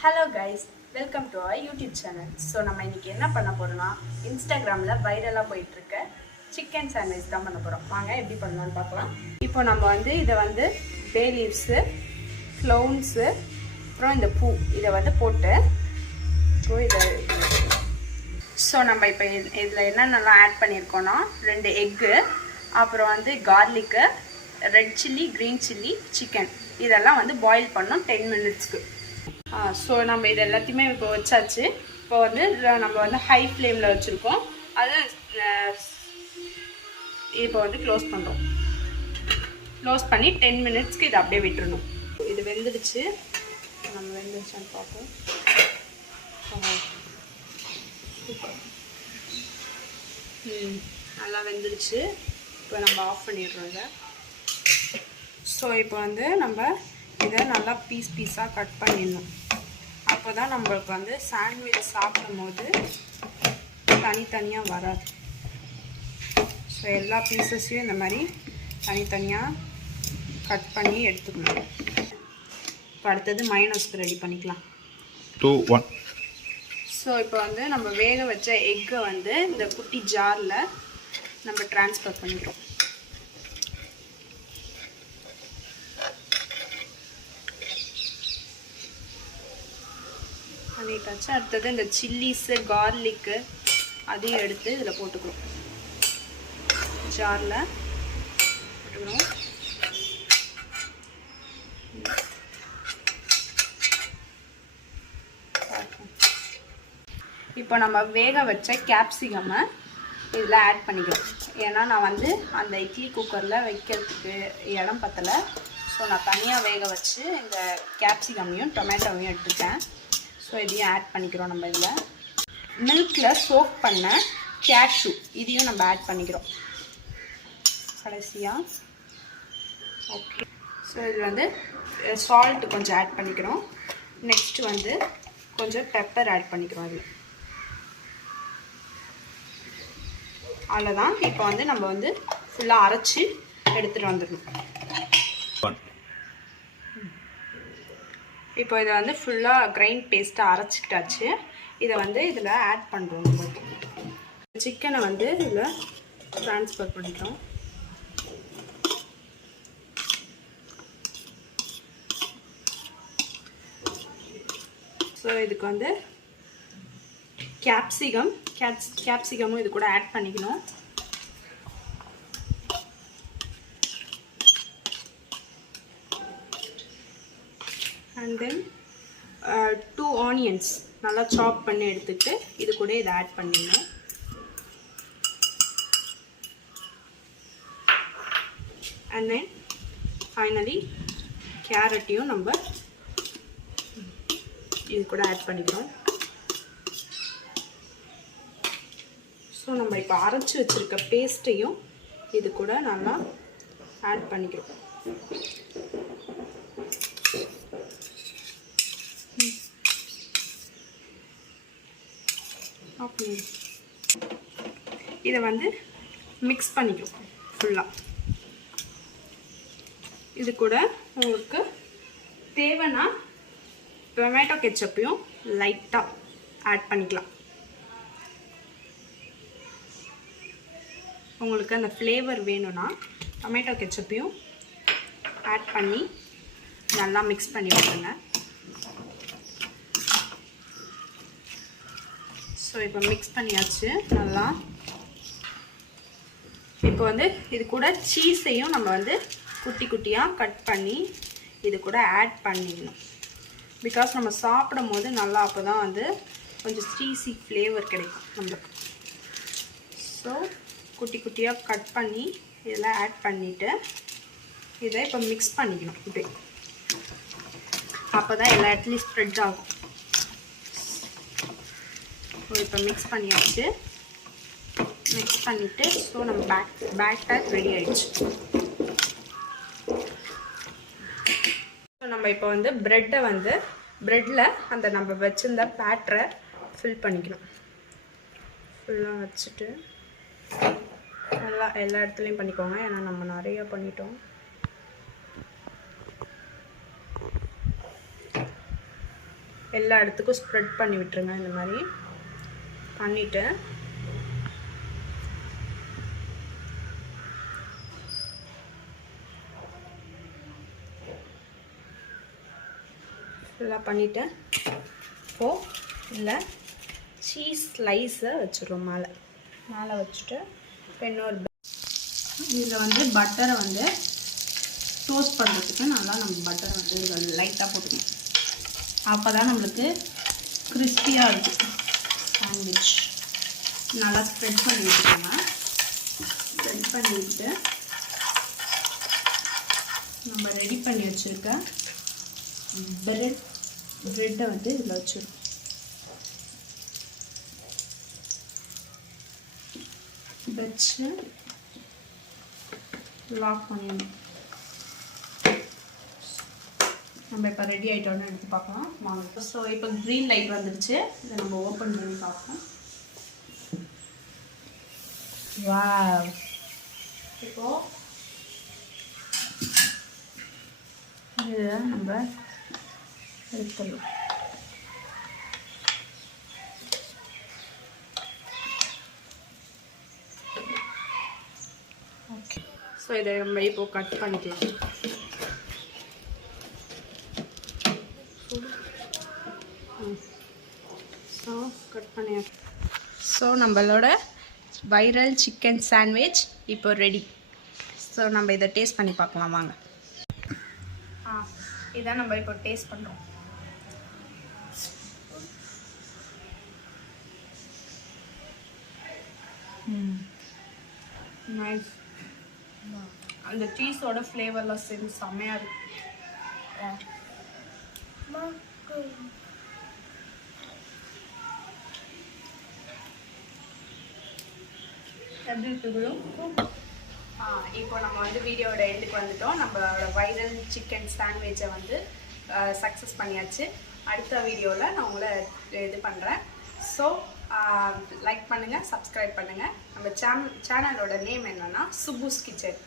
Hello guys, welcome to our YouTube channel. So நம்ம இன்னைக்கு என்ன பண்ண போறோம்னா Instagramல வைரலா போயிட்டு இருக்க சிக்கன் சாண்ட்விச் தான் பண்ண போறோம். வாங்க எப்படி பண்ணலாம்னு பார்க்கலாம். இப்போ நம்ம வந்து இத வந்து பே லீவ்ஸ், cloves, அப்புறம் இந்த பூ இத வந்து போட்டு நம்ம இப்போ இதுல என்னென்னலாம் ஆட் பண்ணிருக்கோம்னா 2 எக், அப்புறம் வந்து garlic, red chilli, green chilli, chicken இதெல்லாம் வந்து பாயில் பண்ணோம் 10 மினிட்ஸ்க்கு. ஸோ நம்ம இது எல்லாத்தையுமே இப்போ வச்சாச்சு. இப்போ வந்து நம்ம வந்து ஹை ஃப்ளேமில் வச்சுருக்கோம். அது இப்போ வந்து க்ளோஸ் பண்ணுறோம். க்ளோஸ் பண்ணி 10 மினிட்ஸ்க்கு இதை அப்படியே விட்டுறணும். இது வெந்துடுச்சு. நம்ம வெந்துடுச்சான்னு பார்ப்போம். நல்லா வெந்துடுச்சு. இப்போ நம்ம ஆஃப் பண்ணிடுறோம் இதை. ஸோ இப்போ வந்து நம்ம இதை நல்லா பீஸாக கட் பண்ணிடணும். அப்போ தான் நம்மளுக்கு வந்து சாண்ட்விச் சாப்பிடும் போது தனித்தனியாக வராது. ஸோ எல்லா பீசஸையும் இந்த மாதிரி தனித்தனியாக கட் பண்ணி எடுத்துக்கணும். இப்போ அடுத்தது மைனஸ்க்கு ரெடி பண்ணிக்கலாம். 2 1. ஸோ இப்போ வந்து நம்ம வேக வச்ச எக்கை வந்து இந்த குட்டி ஜாரில் நம்ம ட்ரான்ஸ்ஃபர் பண்ணிக்கிறோம். பண்ணிட்டாச்சு. அடுத்தது இந்த சில்லிஸு, கார்லிக்கு அதையும் எடுத்து இதில் போட்டுக்கிறோம். ஜாரில் போட்டுக்கிறோம். இப்போ நம்ம வேக வச்ச கேப்சிகமை இதில் ஆட் பண்ணிக்கிறோம். ஏன்னா நான் வந்து அந்த இட்லி குக்கரில் வைக்கிறதுக்கு இடம் பத்தலை. ஸோ நான் தனியாக வேக வச்சு இந்த கேப்சிகமையும் டொமேட்டோவையும் எடுத்துட்டேன். ஸோ இதையும் ஆட் பண்ணிக்கிறோம். நம்ம இதில் மில்கில் சோக் பண்ண கேஷ்யூ இதையும் நம்ம ஆட் பண்ணிக்கிறோம் கடைசியாக. ஓகே. ஸோ இதில் வந்து சால்ட் கொஞ்சம் ஆட் பண்ணிக்கிறோம். நெக்ஸ்ட்டு வந்து கொஞ்சம் பெப்பர் ஆட் பண்ணிக்கிறோம். அதில் அவ்வளோதான். இப்போ வந்து நம்ம வந்து ஃபுல்லாக அரைச்சி எடுத்துகிட்டு வந்துடணும். இப்போ இதை வந்து ஃபுல்லாக கிரைண்ட் பேஸ்ட்டாக அரைச்சிக்கிட்டாச்சு. இதை வந்து இதில் ஆட் பண்ணுறோம். நம்ம சிக்கனை வந்து இதில் ட்ரான்ஸ்ஃபர் பண்ணிக்கிறோம். ஸோ இதுக்கு வந்து கேப்சிகமும் இது கூட ஆட் பண்ணிக்கணும். அண்ட் தென் 2 ஆனியன்ஸ் நல்லா சாப் பண்ணி எடுத்துட்டு இது கூட இதை ஆட் பண்ணிடணும். அண்ட் தென் ஃபைனலி கேரட்டையும் நம்ம இது கூட ஆட் பண்ணிக்கிறோம். ஸோ நம்ம இப்போ அரைச்சி வச்சுருக்க பேஸ்ட்டையும் இது கூட நல்லா ஆட் பண்ணிக்கிறோம். ஓகே. இதை வந்து மிக்ஸ் பண்ணிக்கிறோம் ஃபுல்லாக. இது கூட உங்களுக்கு தேவைன்னா டொமேட்டோ கெச்சப்பையும் லைட்டாக ஆட் பண்ணிக்கலாம். உங்களுக்கு அந்த ஃப்ளேவர் வேணும்னா டொமேட்டோ கெச்சப்பையும் ஆட் பண்ணி நல்லா மிக்ஸ் பண்ணி விட்டுருங்க. ஸோ இப்போ மிக்ஸ் பண்ணியாச்சு நல்லா. இப்போ வந்து இது கூட சீஸையும் நம்ம வந்து குட்டி குட்டியாக கட் பண்ணி இது கூட ஆட் பண்ணிடணும். பிகாஸ் நம்ம சாப்பிடும் போது நல்லா அப்போ தான் வந்து கொஞ்சம் சீஸி ஃப்ளேவர் கிடைக்கும் நம்மளுக்கு. ஸோ குட்டி குட்டியாக கட் பண்ணி இதில் ஆட் பண்ணிவிட்டு இதை இப்போ மிக்ஸ் பண்ணிக்கணும். இப்படி அப்போ தான் எல்லா இடத்துலையும் ஸ்ப்ரெட் ஆகும். இப்போ மிக்ஸ் பண்ணியாச்சு. மிக்ஸ் பண்ணிவிட்டு ஸோ நம்ம பேட்டர் ரெடி ஆகிடுச்சு. ஸோ நம்ம இப்போ வந்து ப்ரெட்டில் அந்த நம்ம வச்சுருந்த பேட்டரை ஃபில் பண்ணிக்கணும். ஃபுல்லாக வச்சுட்டு நல்லா எல்லா இடத்துலையும் பண்ணிக்கோங்க. ஏன்னா நம்ம நிறையா பண்ணிட்டோம். எல்லா இடத்துக்கும் ஸ்ப்ரெட் பண்ணி விட்டுருங்க. இந்த மாதிரி பண்ணிவிட்டு ஃபுல்லாக பண்ணிவிட்டேன். இப்போது இல்லை சீஸ் ஸ்லைஸை வச்சுருவோம் மேலே வச்சுட்டு இப்போ இன்னொரு இதில் வந்து பட்டரை வந்து டோஸ்ட் பண்ணுறதுக்கு நல்லா நம்ம பட்டரை வந்து இதில் லைட்டாக போட்டுக்கணும். அப்போ தான் நம்மளுக்கு கிறிஸ்பியாக இருக்கும் சாண்ட்விச். நல்லா ஸ்ப்ரெட் பண்ணி விட்டுக்கோங்க. ஸ்ப்ரெட் பண்ணி விட்டு நம்ம ரெடி பண்ணி வச்சுருக்க ப்ரெட்டை வந்து இதில் வச்சுருக்கோம். வச்சு லாக் பண்ணிடணும். நம்ம இப்போ ரெடி ஆகிட்டோன்னு எடுத்து பார்க்கலாம் வாங்க. ஸோ இப்போ க்ரீன் லைட் வந்துடுச்சு. இதை நம்ம ஓப்பன் பண்ணி பார்ப்போம். வாவ். இப்போது இதை நம்ம எடுத்துடலாம். ஓகே, ஸோ இதை நம்ம இப்போது கட் பண்ணிக்கலாம். ஸோ கட் பண்ணியா. ஸோ நம்மளோட வைரல் சிக்கன் சாண்ட்விச் இப்போ ரெடி. ஸோ நம்ம இதை டேஸ்ட் பண்ணி பார்க்கலாம் வாங்க. இதான் நம்ம இப்போ டேஸ்ட் பண்ணுறோம். நைஸ். அந்த சீஸோட ஃப்ளேவர்லாம் சேர்ந்து செம்மையாக இருக்கு. எப்படி இருக்குதோ. இப்போ நம்ம வந்து வீடியோட எண்டுக்கு வந்துட்டோம். நம்மளோட வைரல் சிக்கன் சாண்ட்விச்சை வந்து சக்ஸஸ் பண்ணியாச்சு. அடுத்த வீடியோவில் நான் உங்களை இது பண்ணுறேன். ஸோ லைக் பண்ணுங்கள், சப்ஸ்கிரைப் பண்ணுங்கள். நம்ம சேனலோட நேம் என்னன்னா சுபுஸ் கிச்சன்.